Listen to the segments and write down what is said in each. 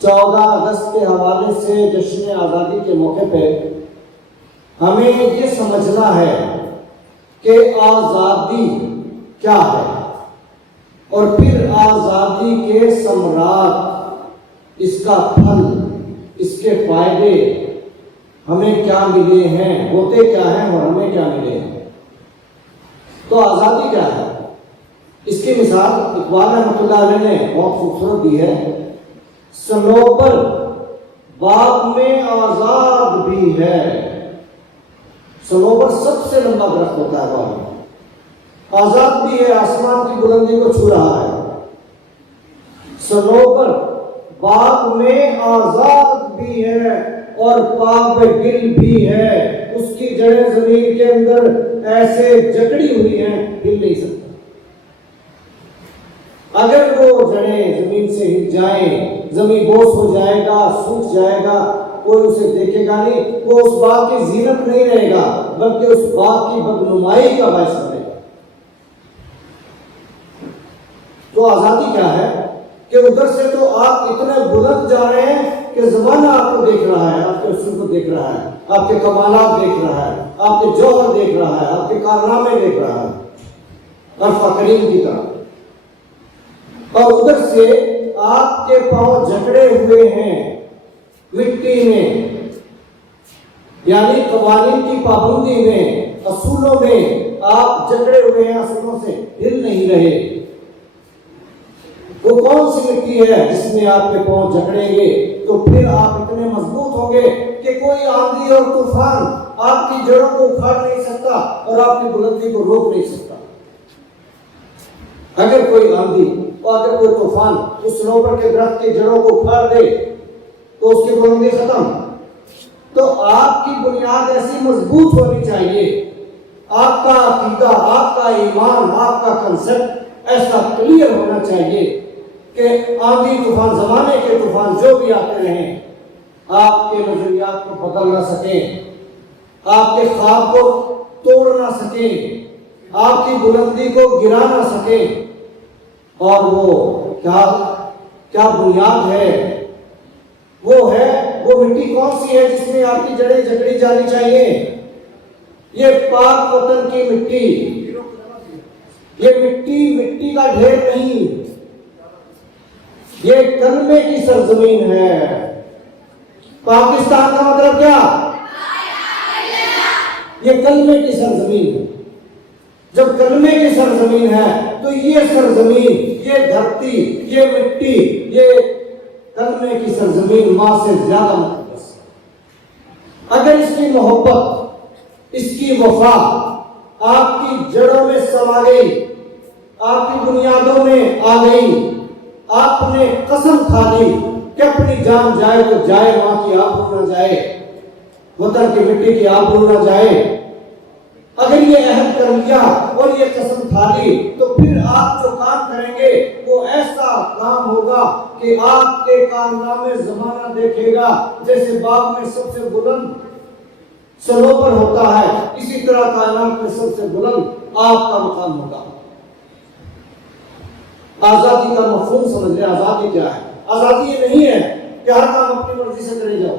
14 اگست کے حوالے سے جشن آزادی کے موقع پہ ہمیں یہ سمجھنا ہے کہ آزادی کیا ہے، اور پھر آزادی کے ثمرات، اس کا پھل، اس کے فائدے ہمیں کیا ملے ہیں، ہوتے کیا ہیں اور ہمیں کیا ملے ہیں۔ تو آزادی کیا ہے؟ اس کی مثال اقبال رحمۃ اللہ علیہ نے بہت خوبصورت دی ہے۔ صنوبر باغ میں آزاد بھی ہے۔ صنوبر سب سے لمبا درخت ہوتا ہے باغ میں، آزاد بھی ہے، آسمان کی بلندی کو چھو رہا ہے۔ صنوبر باغ میں آزاد بھی ہے اور پاک گل بھی ہے، اس کی جڑیں زمین کے اندر ایسے جکڑی ہوئی ہیں، ہل نہیں سکتا۔ اگر وہ جڑیں زمین سے ہل جائیں، زمین بوس ہو جائے گا، سوکھ جائے گا، کوئی اسے دیکھے گا نہیں، وہ اس باغ کی زینت نہیں رہے گا بلکہ اس باغ کی بدنمائی کا باعث بنے گا۔ تو آزادی کیا ہے کہ ادھر سے تو آپ اتنے بلند جا رہے ہیں کہ زمانہ آپ کو دیکھ رہا ہے، آپ کے اصول کو دیکھ رہا ہے، آپ کے کمالات دیکھ رہا ہے، آپ کے جوہر دیکھ رہا ہے، آپ کے کارنامے دیکھ رہا ہے، عرفہ کریم کی طرح۔ اور ادھر سے آپ کے پاؤں جکڑے ہوئے ہیں مٹی میں، یعنی قوانین کی پابندی میں، اصولوں میں آپ جکڑے ہوئے ہیں، اصولوں سے ہل نہیں رہے۔ وہ کون سی مٹی ہے جس میں آپ کے پاؤں جکڑیں گے تو پھر آپ اتنے مضبوط ہوں گے کہ کوئی آندھی اور طوفان آپ کی جڑوں کو اکھاڑ نہیں سکتا اور آپ کی بلندی کو روک نہیں سکتا۔ اگر کوئی آندھی اور اگر کوئی طوفان اس صنوبر کے درخت کی جڑوں کو اکھاڑ دے تو اس کی بلندی ختم۔ تو آپ کی بنیاد ایسی مضبوط ہونی چاہیے، آپ کا عقیدہ، آپ کا ایمان، آپ کا کنسپٹ ایسا کلیئر ہونا چاہیے کہ آندھی طوفان، زمانے کے طوفان جو بھی آتے رہیں، آپ کے نظریات کو بدل نہ سکیں، آپ کے خواب کو توڑ نہ سکیں، آپ کی بلندی کو گرا نہ سکیں۔ اور وہ کیا بنیاد ہے؟ وہ مٹی کون سی ہے جس میں آپ کی جڑیں جکڑی جانی چاہیے؟ یہ پاک وطن کی مٹی، یہ مٹی کا ڈھیر نہیں، یہ کلمے کی سرزمین ہے۔ پاکستان کا مطلب کیا؟ یہ کلمے کی سرزمین ہے۔ جب کلمے کی سرزمین ہے تو یہ سرزمین، یہ دھرتی، یہ مٹی، یہ کلمے کی سرزمین ماں سے زیادہ مقدس ہے۔ اگر اس کی محبت، اس کی وفا آپ کی جڑوں میں سما گئی، آپ کی بنیادوں میں آ گئی، آپ نے قسم کھا لی کہ اپنی جان جائے تو جائے، ماں کی آبرو نہ جائے، وطن کی مٹی کی آبرو نہ جائے، اگر یہ عہد کر لیا اور یہ قسم کھا لی تو پھر آپ جو کام کریں گے وہ ایسا کام ہوگا کہ آپ کے کارنامے زمانہ دیکھے گا۔ جیسے باغ میں سب سے بلند صنوبر ہوتا ہے، اسی طرح کائنات میں سب سے بلند آپ کا مقام ہوگا۔ آزادی کا مفہوم سمجھ لیں، آزادی کیا ہے؟ آزادی یہ نہیں ہے کہ ہر کام اپنی مرضی سے کرے جاؤ،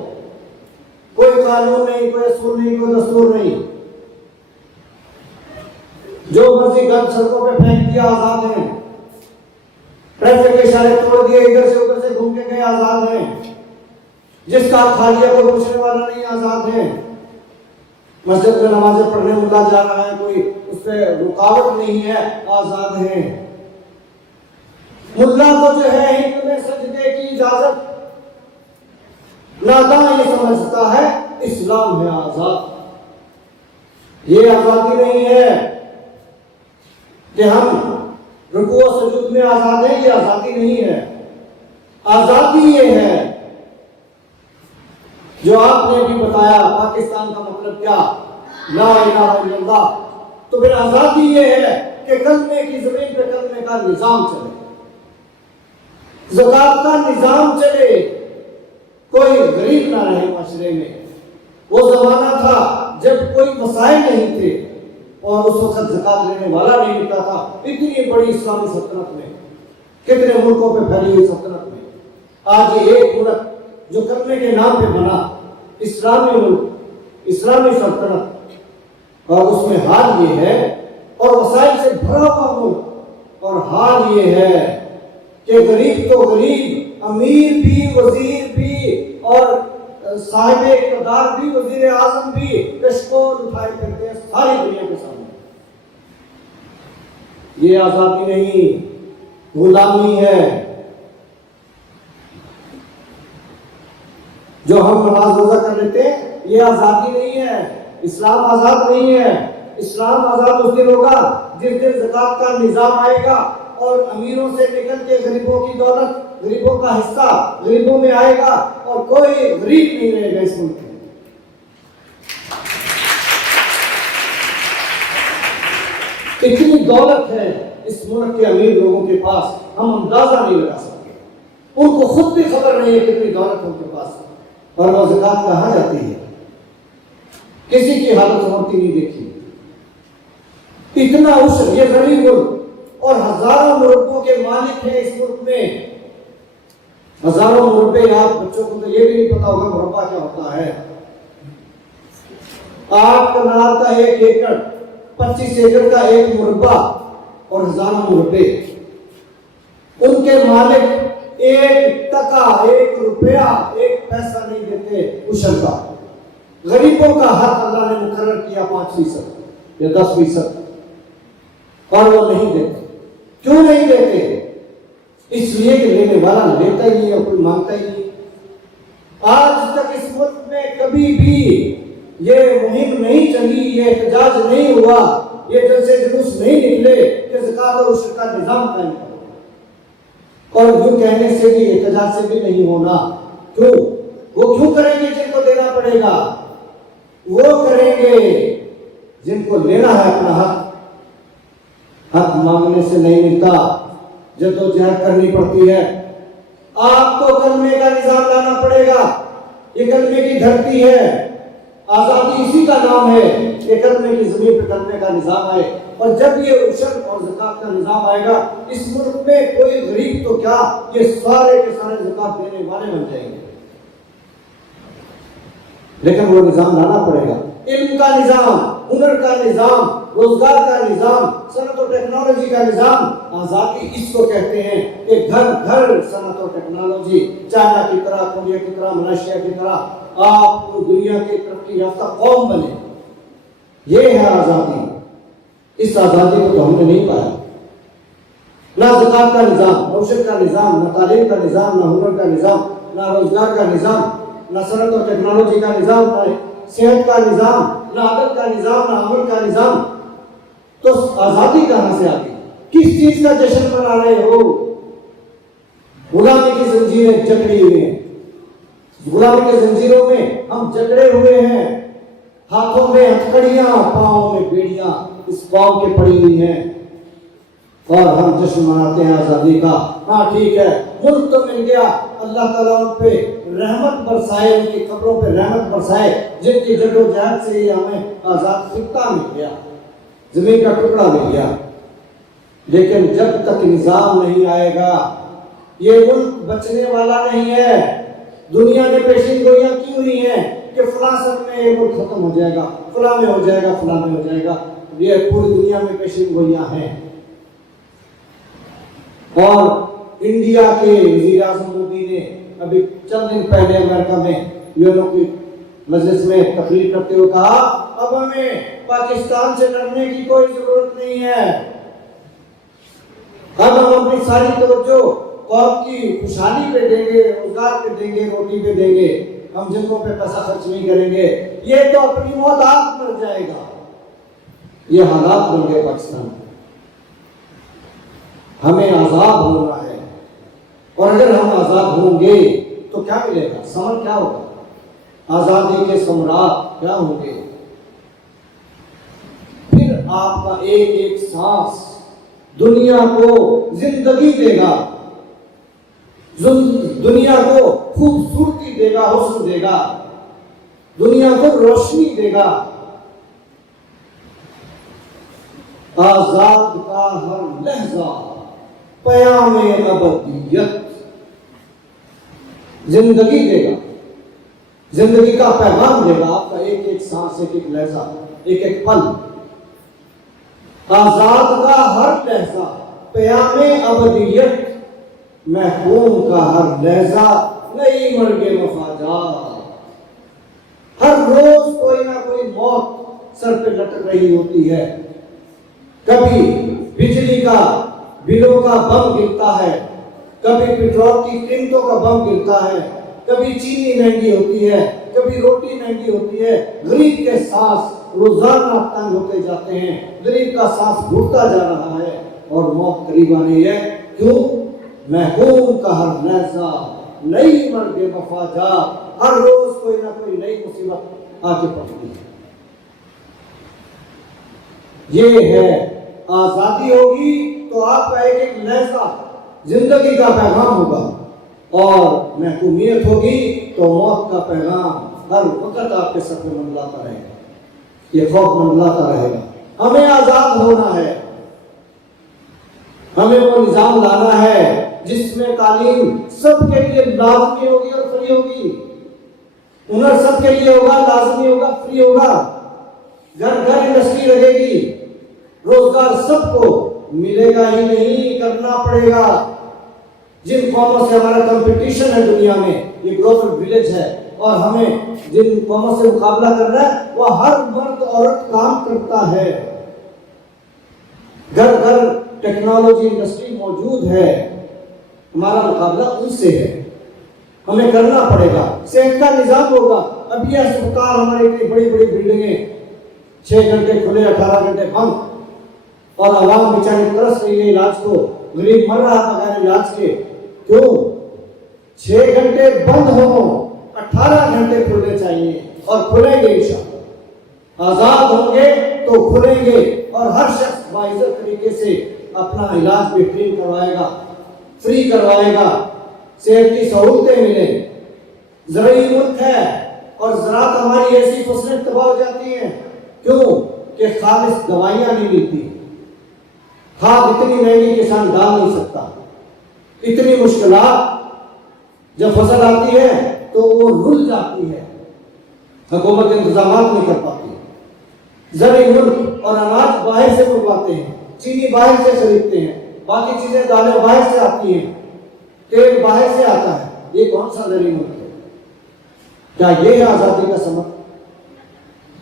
کوئی قانون نہیں، کوئی اصول نہیں، کوئی دستور نہیں، جو مرضی گند سڑکوں پہ پھینک دیا آزاد ہیں، ٹریفک کے اشارے توڑ دیے، ادھر سے ادھر سے گھوم کے گئے آزاد ہیں، جس کا کھا لیا کوئی پوچھنے والا نہیں، آزاد ہیں، مسجد میں نمازیں پڑھنے ملا جا رہا ہے، کوئی اس پہ رکاوٹ نہیں ہے، آزاد ہیں۔ ملا کو جو ہے ہند میں سجدے کی اجازت، ناداں یہ سمجھتا ہے اسلام ہے آزاد۔ یہ آزادی نہیں ہے کہ ہم رکوع و سجود میں آزاد ہیں، یہ آزادی نہیں ہے۔ آزادی یہ ہے جو آپ نے بھی بتایا، پاکستان کا مطلب کیا؟ لا الہ الا اللہ۔ تو پھر آزادی یہ ہے کہ کلمے کی زمین پہ کلمے کا نظام چلے، زکات کا نظام چلے، کوئی غریب نہ رہے معاشرے میں۔ وہ زمانہ تھا جب کوئی مسائل نہیں تھے اور اس وقت زکات لینے والا نہیں ملتا تھا۔ اتنی بڑی اسلامی سلطنت میں، کتنے ملکوں پہ پھیلی ہوئی سلطنت میں آج یہ ایک ملک جو کلمے کے نام پہ بنا، اسلامی ملک، اسلامی سلطنت، اور اس میں حال یہ ہے، اور وسائل سے بھرا ہوا ملک، اور حال یہ ہے کہ غریب تو غریب، امیر بھی، وزیر بھی، اور صاحب اقتدار بھی، وزیر اعظم بھی کشکول اٹھائے پھرتے ہیں ساری دنیا کے سامنے۔ یہ آزادی نہیں، غلامی ہے۔ جو ہم نماز روزہ کر لیتے ہیں یہ آزادی نہیں ہے، اسلام آزاد نہیں ہے۔ اسلام آزاد اس دن ہوگا جس دن زکوٰۃ کا نظام آئے گا اور امیروں سے نکل کے غریبوں کی دولت، غریبوں کا حصہ غریبوں میں آئے گا، اور کوئی غریب نہیں رہے گا اس ملک میں۔ اتنی دولت ہے اس ملک کے امیر لوگوں کے پاس، ہم اندازہ نہیں لگا سکتے۔ ان کو خود بھی خبر نہیں ہے کتنی دولت ان کے پاس، اور وہ زکوٰۃ کہاں جاتی ہے، کسی کی حالت سنتی نہیں دیکھی۔ اتنا عشر، یہ غریب ملک، اور ہزاروں مربوں کے مالک ہیں اس ملک میں، ہزاروں مربے۔ آپ بچوں کو تو یہ بھی نہیں پتا ہوگا مربع کیا ہوتا ہے۔ 8 کنال کا 1 ایکڑ، 25 ایکڑ کا 1 مربع، اور ہزاروں مربے۔ ان کے مالک 1 ٹکا، 1 روپیہ، 1 پیسہ نہیں دیتے عشر کا۔ غریبوں کا حق اللہ نے مقرر کیا 5% یا 10%، اور وہ نہیں دیتے۔ کیوں نہیں دیتے؟ اس لیے کہ لینے والا لیتا ہی نہیں ہے، کوئی مانگتا ہی نہیں۔ آج تک اس ملک میں کبھی بھی یہ مہم نہیں چلی، یہ احتجاج نہیں ہوا، یہ جلسے جلوس نہیں نکلے کہ زکوٰۃ اور عشر کا نظام قائم کرو۔ اور یوں کہنے سے بھی، احتجاج سے بھی نہیں ہونا۔ کیوں؟ وہ کیوں کریں گے جن کو دینا پڑے گا؟ وہ کریں گے جن کو لینا ہے اپنا حق۔ حق مانگنے سے نہیں ملتا، جدوجہد کرنی پڑتی ہے۔ آپ کو کلمے کا نظام لانا پڑے گا۔ یہ کلمے کی دھرتی ہے، آزادی اسی کا نام ہے کہ کلمے کی زمین پہ کلمے کا نظام آئے۔ اور جب یہ عشر اور زکوٰۃ کا نظام آئے گا، اس ملک میں کوئی غریب تو کیا، یہ سارے کے سارے زکوٰۃ دینے والے بن جائیں گے۔ لیکن وہ نظام لانا پڑے گا، علم کا نظام، ہنر کا نظام، روزگار کا نظام، صنعت اور ٹیکنالوجی کا نظام۔ آزادی اس کو کہتے ہیں کہ گھر گھر صنعت اور ٹیکنالوجی، چائنا کی طرح، کوریا کی طرح، ملائیشیا کی طرح آپ کو دنیا کی ترقی یافتہ قوم بنے۔ یہ ہے آزادی۔ اس آزادی کو تو ہم نے نہیں پایا۔ نہ زکوٰۃ کا نظام، نہ عشر کا نظام، نہ تعلیم کا نظام، نہ ہنر کا نظام، نہ روزگار کا نظام، نہ صنعت اور ٹیکنالوجی کا نظام، نہ صحت کا نظام، نہ عدل کا نظام، نہ عمل کا نظام۔ تو آزادی کہاں سے آتی؟ کس چیز کا جشن منا رہے ہو؟ غلامی کی زنجیریں جکڑی ہوئی ہیں، غلامی کی زنجیروں میں ہم جکڑے ہوئے ہیں۔ ہاتھوں میں ہتھکڑیاں، پاؤں میں بیڑیاں اس قوم کے پڑی ہوئی ہیں، اور ہم جشن مناتے ہیں آزادی کا۔ ہاں ٹھیک ہے، ملک تو مل گیا، اللہ تعالیٰ ان پہ رحمت برسائے، ان کی قبروں پہ رحمت برسائے، جن کی جدوجہد سے ہی ہمیں آزاد خطہ مل گیا، زمین کا ٹکڑا مل گیا۔ لیکن جب تک نظام نہیں آئے گا یہ ملک بچنے والا نہیں ہے۔ دنیا نے پیشین گوئیاں کی ہوئی ہیں کہ فلاں سن میں یہ ملک ختم ہو جائے گا، فلاں میں ہو جائے گا، فلاں میں ہو جائے گا۔ یہ پوری دنیا میں پیشین گوئیاں ہیں۔ اور انڈیا کے وزیر اعظم مودی نے ابھی چند دن پہلے امریکہ میں یونو کی مجلس میں تقریر کرتے ہوئے کہا، اب ہمیں پاکستان سے لڑنے کی کوئی ضرورت نہیں ہے، اب ہم اپنی ساری توجہ قوم کی خوشحالی پہ دیں گے، روزگار پہ دیں گے، روٹی پہ دیں گے، ہم جنگوں پہ پیسہ خرچ نہیں کریں گے۔ یہ تو اپنی موت آپ مر جائے گا۔ یہ حالات بن گئے پاکستان میں۔ ہمیں آزاد ہونا ہے، اور اگر ہم آزاد ہوں گے تو کیا ملے گا؟ ثمر کیا ہوگا؟ آزادی کے ثمرات کیا ہوں گے؟ پھر آپ کا ایک ایک سانس دنیا کو زندگی دے گا، دنیا کو خوبصورتی دے گا، حسن دے گا، دنیا کو روشنی دے گا۔ آزاد کا ہر لہجہ پیام ابدیت، زندگی دے گا، زندگی کا پیغام دے گا، آپ کا ایک ایک سانس، ایک ایک لہجہ، ایک ایک پل، آزاد کا ہر لہجہ پیام ابدیت، محکوم کا ہر لہجہ نئی مرگ مفاجات۔ ہر روز کوئی نہ کوئی موت سر پہ لٹک رہی ہوتی ہے، کبھی بجلی کا بلوں کا بم گرتا ہے، کبھی پیٹرول کی قیمتوں کا بم گرتا ہے، کبھی چینی مہنگی ہوتی ہے، کبھی روٹی مہنگی ہوتی ہے، غریب کے سانس روزانہ تنگ ہوتے جاتے ہیں، غریب کا سانس گھٹتا جا رہا ہے اور موت قریب آ رہی ہے۔ کیوں؟ محکوم کا ہر لہجہ نئی مرگ مفاجات، ہر روز کوئی نہ کوئی نئی مصیبت آ کے پڑتی ہے۔ یہ ہے آزادی ہوگی تو آپ کا ایک ایک لہجہ زندگی کا پیغام ہوگا، اور محکومیت ہوگی تو موت کا پیغام ہر وقت آپ کے سر پہ منڈلاتا رہے گا، یہ خوف منڈلاتا رہے گا۔ ہمیں آزاد ہونا ہے، ہمیں وہ نظام لانا ہے جس میں تعلیم سب کے لیے لازمی ہوگی اور فری ہوگی، ہنر سب کے لیے ہوگا، لازمی ہوگا، فری ہوگا، گھر گھر انڈسٹری لگے گی، روزگار سب کو ملے گا ہی نہیں، کرنا پڑے گا۔ جن قوموں سے ہمارا کمپٹیشن ہے دنیا میں، یہ گلوبل ولیج ہے، اور ہمیں جن قوموں سے مقابلہ کرنا ہے وہ ہر مرد عورت کام کرتا ہے، گھر گھر ٹیکنالوجی انڈسٹری موجود ہے، ہمارا مقابلہ ان سے ہے، ہمیں کرنا پڑے گا۔ صحت کا نظام ہوگا، اب یہ اسپتال ہمارے اتنی بڑی بڑی بلڈنگیں 6 گھنٹے کھلے 18 گھنٹے بند، اور عوام بیچاری ترس رہی ہے علاج کو، غریب مر رہا ہے بغیر علاج کے۔ کیوں؟ 6 گھنٹے بند ہوں، 18 گھنٹے کھلنے چاہیے، اور کھلیں گے انشاءاللہ، آزاد ہوں گے تو کھلیں گے، اور ہر شخص باعزت طریقے سے اپنا علاج بہترین کروائے گا، فری کروائے گا، صحت کی سہولتیں ملیں۔ زرعی ملک ہے اور زراعت ہماری ایسی فصلیں تباہ ہو جاتی ہیں، کیوں کہ خالص دوائیاں نہیں ملتی، کھاد اتنی مہنگی کسان ڈال نہیں سکتا، اتنی مشکلات، جب فصل آتی ہے تو وہ رل جاتی ہے، حکومت انتظامات نہیں کر پاتی۔ زرعی ملک، اور اناج باہر سے منگواتے ہیں، چینی باہر سے خریدتے ہیں، باقی چیزیں دالیں باہر سے آتی ہیں، تیل باہر سے آتا ہے، یہ کون سا زرعی ملک ہے؟ کیا یہ ہے آزادی کا ثمر؟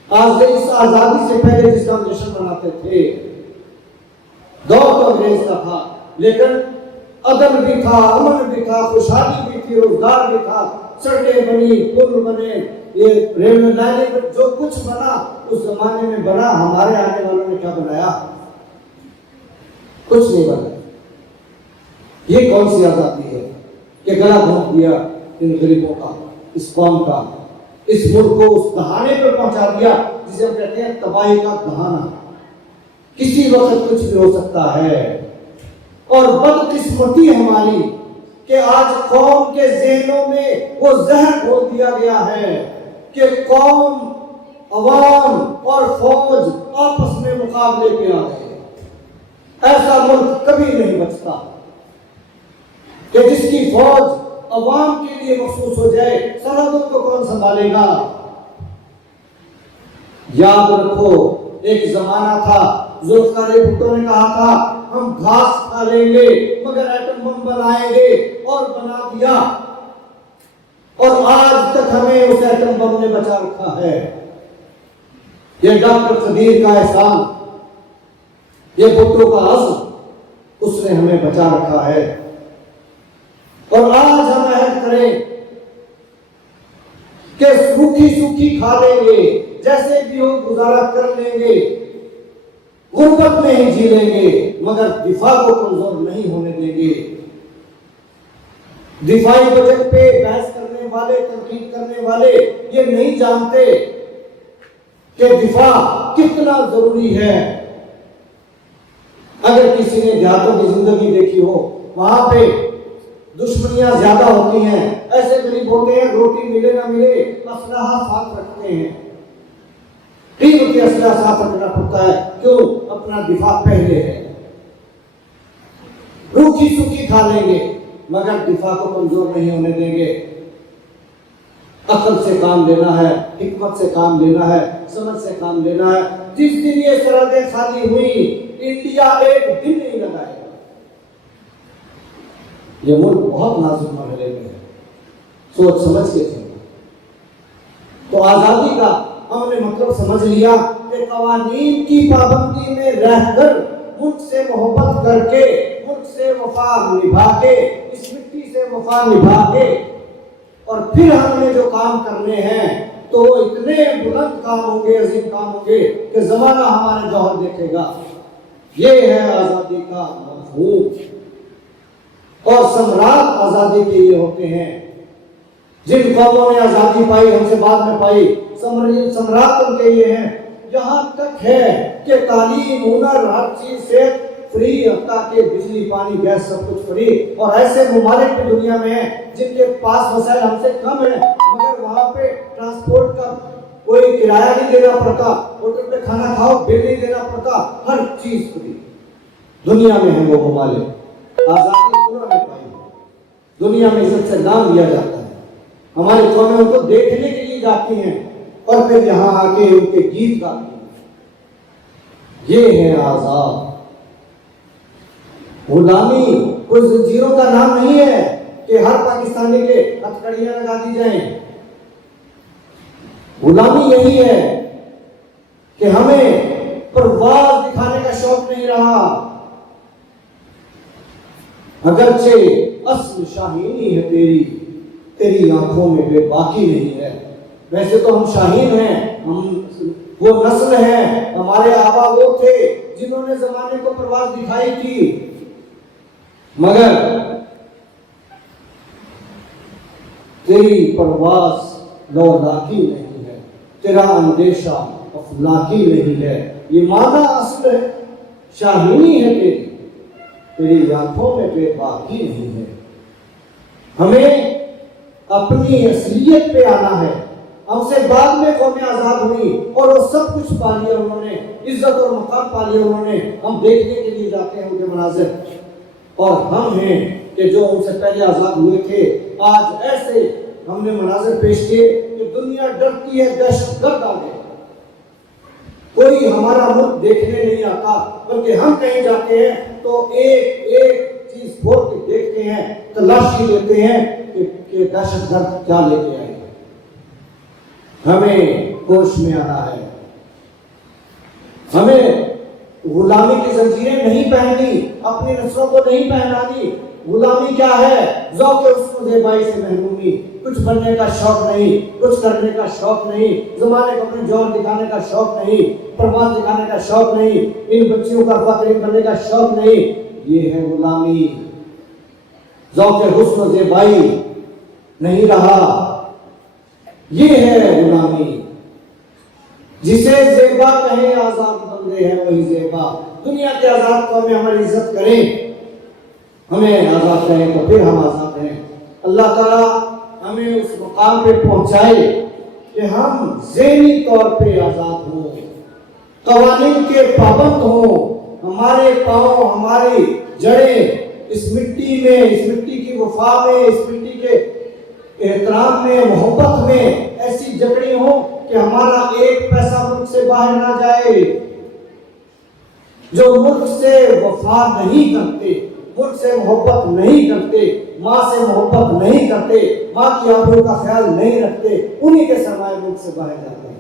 آج اس آزادی سے پہلے جس کا ہم جشن مناتے تھے، دور تو انگریز کا تھا، لیکن عدل بھی تھا، امن بھی تھا، خوشحالی بھی تھی، روزگار بھی تھا، سڑکیں بنی، پل بنے، یہ ریلوے لائنیں، جو کچھ بنا اس زمانے میں بنا۔ ہمارے آنے والوں نے کیا بنایا؟ کچھ نہیں بنا۔ یہ کون سی آزادی ہے کہ گلا گھونٹ دیا ان غریبوں کا، اس قوم کا، اس ملک کو اس دہانے پر پہنچا دیا جسے ہم کہتے ہیں تباہی کا دہانہ۔ کسی وقت کچھ بھی ہو سکتا ہے، اور بدقسمتی ہماری کہ آج قوم کے ذہنوں میں وہ زہر گھول دیا گیا ہے کہ قوم، عوام اور فوج آپس میں مقابلے پہ آ گئے۔ ایسا ملک کبھی نہیں بچتا کہ جس کی فوج عوام کے لیے مخصوص ہو جائے، سرحدوں کو کون سنبھالے گا؟ یاد رکھو، ایک زمانہ تھا، ذوالفقار بھٹو نے کہا تھا ہم گھاس کھا لیں گے مگر ایٹم بم بنائیں گے، اور بنا دیا، اور آج تک ہمیں اس ایٹم بم نے بچا رکھا ہے۔ یہ ڈاکٹر قدیر کا احسان، یہ بھٹو کا عزم، اس نے ہمیں بچا رکھا ہے۔ اور آج ہم عہد کریں کہ سوکھی سوکھی کھا لیں گے، جیسے بھی ہو گزارا کر لیں گے، غربت میں ہی جی لیں گے، مگر دفاع کو کمزور نہیں ہونے دیں گے۔ دفاعی بجٹ پہ بحث کرنے والے، تنقید کرنے والے یہ نہیں جانتے کہ دفاع کتنا ضروری ہے۔ اگر کسی نے دیہاتوں کی زندگی دیکھی ہو، وہاں پہ دشمنیاں زیادہ ہوتی ہیں، ایسے غریب ہوتے ہیں روٹی ملے نہ ملے اسلحہ ساتھ رکھتے ہیں، قیمتی اسلحہ ساتھ رکھنا پڑتا ہے، کیوں؟ اپنا دفاع پہلے ہے۔ روکھی سوکھی کھا لیں گے مگر دفاع کو کمزور نہیں ہونے دیں گے۔ عقل سے کام لینا ہے، حکمت سے کام لینا ہے، سمجھ سے کام لینا ہے۔ جس دن یہ سرحدیں خالی ہوئی، انڈیا ایک دن نہیں لگائے گا۔ یہ ملک بہت نازک مرحلے میں ہے، سوچ سمجھ کے چلنا۔ تو آزادی کا ہم نے مطلب سمجھ لیا کہ قوانین کی پابندی میں رہ کر، ملک سے محبت کر کے، ملک سے وفا نبھا کے، اس مٹی سے وفا نبھا کے، اور پھر ہم نے جو کام کرنے ہیں تو وہ اتنے بلند کام ہوں گے، عظیم کام ہوں گے کہ زمانہ ہمارے جوہر دیکھے گا۔ یہ ہے آزادی کا مفہوم۔ اور سمراٹ آزادی کے یہ ہوتے ہیں، جن قوموں نے آزادی پائی ہم سے بعد میں پائی، سمراٹ ان کے یہ ہیں۔ یہاں تک ہے کہ تعلیم، ہنر، ہر چیز سے فری، حتیٰ کہ بجلی، پانی، گیس سب کچھ فری۔ اور ایسے ممالک بھی دنیا میں ہیں جن کے پاس وسائل ہم سے کم ہیں، مگر وہاں پہ ٹرانسپورٹ کا کوئی کرایہ نہیں دینا پڑتا، ہوٹل پہ کھانا کھاؤ بل نہیں دینا پڑتا، ہر چیز فری۔ دنیا میں ہیں وہ ممالک، آزادی انہوں نے پائی، دنیا میں عزت سے نام لیا جاتا ہے۔ ہماری قومیں ان کو دیکھنے کے لیے جاتی ہیں اور پھر یہاں آ کے ان کے گیت گاتی ہیں۔ یہ ہے آزاد۔ غلامی کوئی زنجیروں کا نام نہیں ہے کہ ہر پاکستانی کے ہتھکڑیاں لگا دی جائیں۔ غلامی یہی ہے کہ ہمیں پرواز دکھانے کا شوق نہیں رہا، اگرچہ اصل شاہینی ہے تیری آنکھوں میں بے باکی نہیں ہے۔ ویسے تو ہم شاہین ہیں، ہم وہ نسل ہیں، ہمارے آبا وہ تھے جنہوں نے زمانے کو پرواز دکھائی تھی، مگر تیری پرواز لولاکی نہیں ہے، تیرا اندیشہ افلاکی نہیں ہے۔ یہ معنی اصل ہے، شاہینی ہے تیری آنکھوں میں بے باکی نہیں ہے۔ ہمیں اپنی اصلیت پہ آنا ہے۔ ہم سے بعد میں قومیں آزاد ہوئی اور وہ سب کچھ پا لیا انہوں نے، عزت اور مقام پا لیا انہوں نے، ہم دیکھنے کے لیے جاتے ہیں ان کے مناظر، اور ہم ہیں کہ جو ان سے پہلے آزاد ہوئے تھے آج ایسے ہم نے مناظر پیش کیے کہ دنیا ڈرتی ہے، دہشت گرد آ گئے، کوئی ہمارا ملک دیکھنے نہیں آتا، بلکہ ہم کہیں جاتے ہیں تو ایک ایک چیز کھول کے دیکھتے ہیں، تلاشی لیتے ہیں کہ دہشت گرد کیا لے کے آئے۔ ہمیں ہوش میں آنا ہے، ہمیں غلامی کی زنجیریں نہیں پہننی، اپنی نسلوں کو نہیں پہنانی۔ غلامی کیا ہے؟ ذوق حسن و زیبائی سے محرومی، کچھ بننے کا شوق نہیں، کچھ کرنے کا شوق نہیں، زمانے کو اپنے جوہر دکھانے کا شوق نہیں، پرواز دکھانے کا شوق نہیں، ان بچیوں کا فخر بننے کا شوق نہیں۔ یہ ہے غلامی، ذوق حسن و زیبائی نہیں رہا، یہ ہے غلامی۔ جسے زیبا کہیں آزاد بندے ہیں وہی زیبا۔ دنیا کے آزاد قومیں ہماری عزت کریں، ہمیں آزاد کریں تو پھر ہم آزاد ہیں۔ اللہ تعالیٰ ہمیں اس مقام پہ پہنچائے کہ ہم ذہنی طور پہ آزاد ہوں، قوانین کے پابند ہوں، ہمارے پاؤں، ہماری جڑیں اس مٹی میں، اس مٹی کی وفا میں، اس مٹی کے احترام میں، محبت میں ایسی جکڑی ہوں کہ ہمارا ایک پیسہ ملک سے باہر نہ جائے۔ جو ملک سے وفا نہیں کرتے، ملک سے محبت نہیں کرتے، ماں سے محبت نہیں کرتے، ماں کی آبرو کا خیال نہیں رکھتے، انہی کے سرمایہ ملک سے باہر جاتے ہیں۔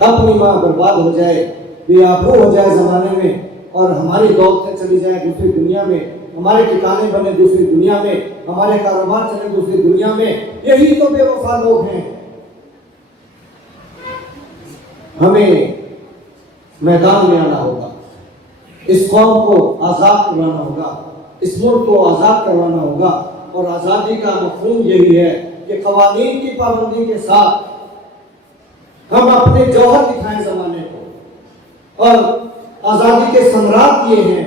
اپنی ماں برباد ہو جائے، بے آبرو ہو جائے زمانے میں، اور ہماری دولتیں چلی جائیں دوسری دنیا میں، ہمارے ٹھکانے بنے دوسری دنیا میں، ہمارے کاروبار چلے دوسری دنیا میں، یہی تو بے وفا لوگ ہیں۔ ہمیں میدان میں آنا ہوگا، اس قوم کو آزاد کروانا ہوگا، اس ملک کو آزاد کروانا ہوگا، اور آزادی کا مفہوم یہی ہے کہ قوانین کی پابندی کے ساتھ ہم اپنے جوہر دکھائیں زمانے کو، اور آزادی کے ثمرات یہ ہیں،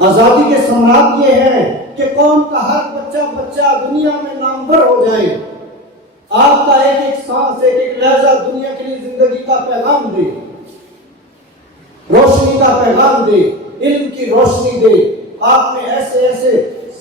آزادی کے ثمرات یہ ہیں کہ قوم کا ہر بچہ دنیا میں نامور ہو جائے، آپ کا ایک ایک سانس، ایک ایک لہجہ دنیا کے لیے زندگی کا پیغام دے، روشنی کا پیغام دے، علم کی روشنی دے۔ آپ نے ایسے ایسے